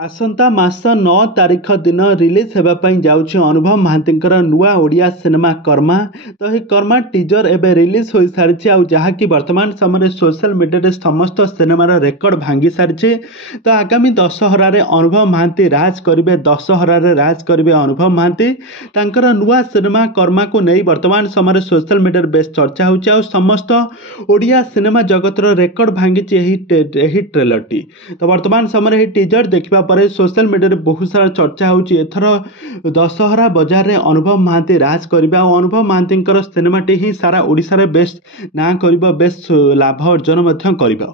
आसंता मास 9 तारिख दिन रिलीज होगापी जाऊँच अनुभव महांतींकर नुआ ओडिया सिनेमा कर्मा। तो ये कर्मा टीजर एवं रिलीज हो सारी जहाँकि वर्तमान समय सोशल मीडिया समस्त सिनेमार रेकर्ड भांगी सारी। तो आगामी दशहरार अनुभव महांती राज करेंगे, दशहरार राज करेंगे अनुभव महांती। तांकर नुआ सिनेमा कर्मा को नहीं वर्तमान समय सोशल मीडिया बेस चर्चा हो समस्त ओडिया सिनेमा जगतर रेकर्ड भांगी ट्रेलर टी। तो वर्तमान समय टीजर देखा पर सोशल मीडिया बहुत सारा चर्चा होची एथर दशहरा बजार रे अनुभव महांती राज करिबा और अनुभव महांतींकर सिनेमाटी ही सारा ओडिसा रे बेस्ट ना करिबा, बेस्ट लाभ अर्जन मध्य करिबा।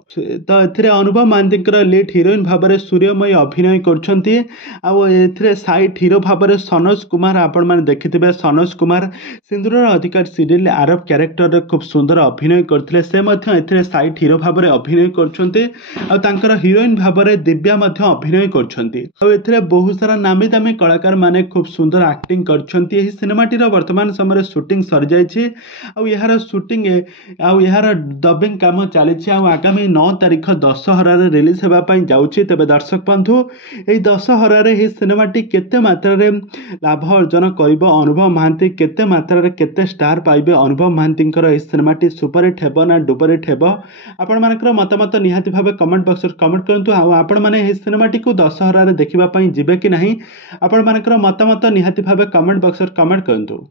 तो एथिरे अनुभव महांतींकर लीड हीरोइन भाबरे सूर्यमयी अभिनय करछंती आ एथिरे साइड हीरो भाबरे सनोज कुमार आपण माने देखिथिबे। सनोज कुमार सिंदूर अधिकारी सीरियल आरब कैरेक्टर रे खूब सुंदर अभिनय करथिले, से मध्य एथिरे साइड हीरो भाबरे अभिनय करछंती आ तांकर हीरोइन भाबरे दिव्या मध्य अभिनय बहुत सारा नामी दामी कलाकार माने खूब सुंदर एक्टिंग करछंती। एही सिनेमाटीर वर्तमान समय शूटिंग सरी जाइछि आ यार शूटिंग आ यार डबिंग काम चली। आगामी 9 तारिख दशहरार रिलीज होगा जाऊँगी। तेबे दर्शक बंधु यही दशहरार ही सिनेमाटी केते मात्रा लाभ अर्जन करिब, अनुभव महांती केते मात्रा केते स्टार पाइबे, अनुभव महांतींकर यही सिनेमाटी सुपरहिट हेबो ना डुपरहिट हेबो, आपण मानकर मतामत निहाती भाबे कमेंट बॉक्स रे कमेंट करंतु। आपण माने यही सिनेमाटी को दशहरा देखा जीवे कि नहीं, आपण मानकर मतामत निहाती भाबे कमेंट बॉक्स रे कमेंट करंतु।